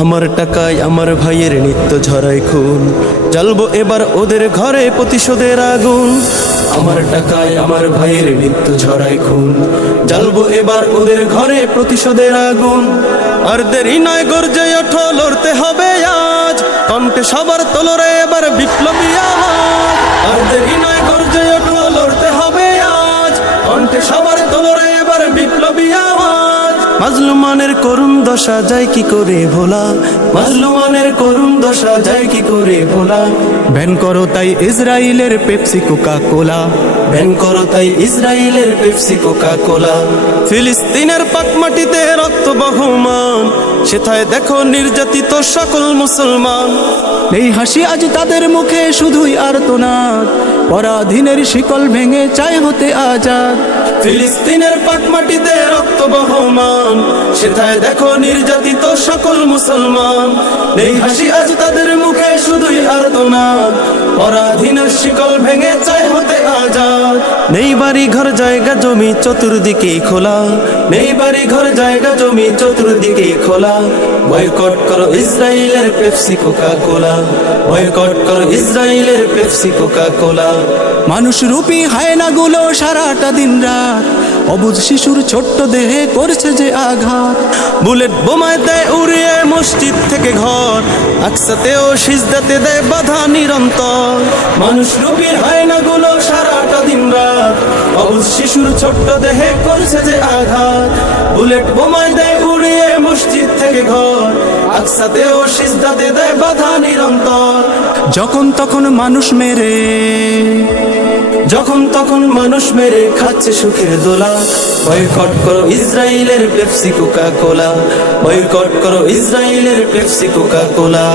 আমার টাকায় আমার ভাইয়ের নিত্য ঝরায় খুন, জ্বালবো এবার ওদের ঘরে প্রতিশোধের আগুন। আমার টাকায় আমার ভাইয়ের নিত্য ঝরায় খুন, জ্বালবো এবার ওদের ঘরে প্রতিশোধের আগুন। আর দেরি নয়, গর্জে ওঠো, লড়তে হবে আজ, কণ্ঠে সবার তোলরে এবার বিপ্লবী আওয়াজ। আর দেরি নয়, গর্জে ওঠো, লড়তে হবে আজ, কণ্ঠে সবার তোলরে এবার বিপ্লবী আওয়াজ। মাজলুমানের করুণ দশা যায় কি করে ভোলা, মাজলুমানের করুণ দশা যায় কি করে ভোলা। ব্যান করো তাই ইসরায়েলের পেপসি কোকা কোলা, ব্যান করো তাই ইসরায়েলের পেপসি কোকা কোলা। ফিলিস্তিনের পাক মাটিতে রক্ত বহমান, সেথায় দেখো নির্যাতিত সকল মুসলমান। এই হাসি আজ তাদের মুখে শুধুই আর্তনাদ, পরাধীনের শিকল ভেঙে চাই হতে আজাদ। ফিলিস্তিনের পাক মাটিতে রক্ত বহমান, সেথায় দেখো নির্যাতিত সকল মুসলমান। এই হাসি আজ তাদের মুখে শুধুই আর্তনাদ, পরাধীনের শিকল ভেঙে চাই হতে আজাদ। নেই বাড়ি ঘর জায়গা জমি চতুর্দিকে খোলা, নেই বাড়ি ঘর জায়গা জমি চতুর্দিকে খোলা। বয়কট করো ইসরায়েলের পেপসি কোকা কোলা, বয়কট করো ইসরায়েলের পেপসি কোকা কোলা। মানুষ রূপী হায়নাগুলো সারাটা দিন রাত অবুঝ শিশুর ছোট্ট দেহে করছে যে আঘাত। বুলেট বোমায় দেয় উড়িয়ে মসজিদ থেকে ঘর, আকসাতেও সিজদাতে দেয় বাধা নিরন্তর। মানুষ রূপী হায়নাগুলো সারাটা দিন রাত অবুঝ শিশুর ছোট্ট দেহে করছে যে আঘাত। বুলেট বোমায় দেয় উড়িয়ে মসজিদ থেকে ঘর, আকসাতেও সিজদাতে দেয় বাধা নিরন্তর। যখন তখন মানুষ মেরে, যখন তখন মানুষ মেরে খাচ্ছে সুখের দোলা। বয়কট করো ইসরায়েলের পেপসি কোকা কোলা, বয়কট করো ইসরায়েলের পেপসি কোকা কোলা।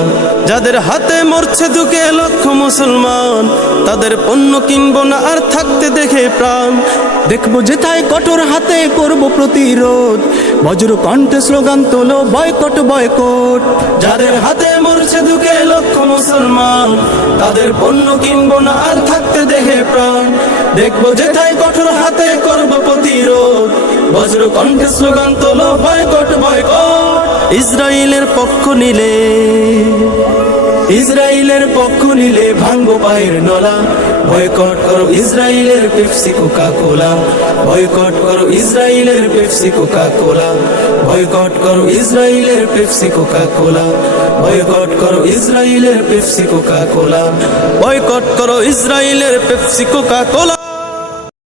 যাদের হাতে মরছে দুকে লক্ষ মুসলমান, তাদের পণ্য কিনবো না আর থাকতে দেখে প্রাণ। দেখবো যেথায় কঠোর হাতে করব প্রতিরোধ, বজ্র কণ্ঠে স্লোগান তোলো বয়কট বয়কট। যাদের হাতে মরছে দুকে লক্ষ মুসলমান, তাদের পণ্য কিনবো না আর থাকতে দেখে প্রাণ। দেখবো যেথায় কঠোর হাতে করব প্রতিরোধ, বজ্র কণ্ঠে স্লোগান তোলো বয়কট বয়কট। ইসরায়েলের পক্ষ নিলে, ইসরায়েলের পক্ষ নিলে ভাঙবো পায়ের নলা। বয়কট করো ইসরায়েলের পেপসি কোকা কোলা, বয়কট করো ইসরায়েলের পেপসি কোকা কোলা, বয়কট করো ইসরায়েলের পেপসি কোকা কোলা, বয়কট করো ইসরায়েলের পেপসি কোকা কোলা, বয়কট করো ইসরায়েলের পেপসি কোকা কোলা।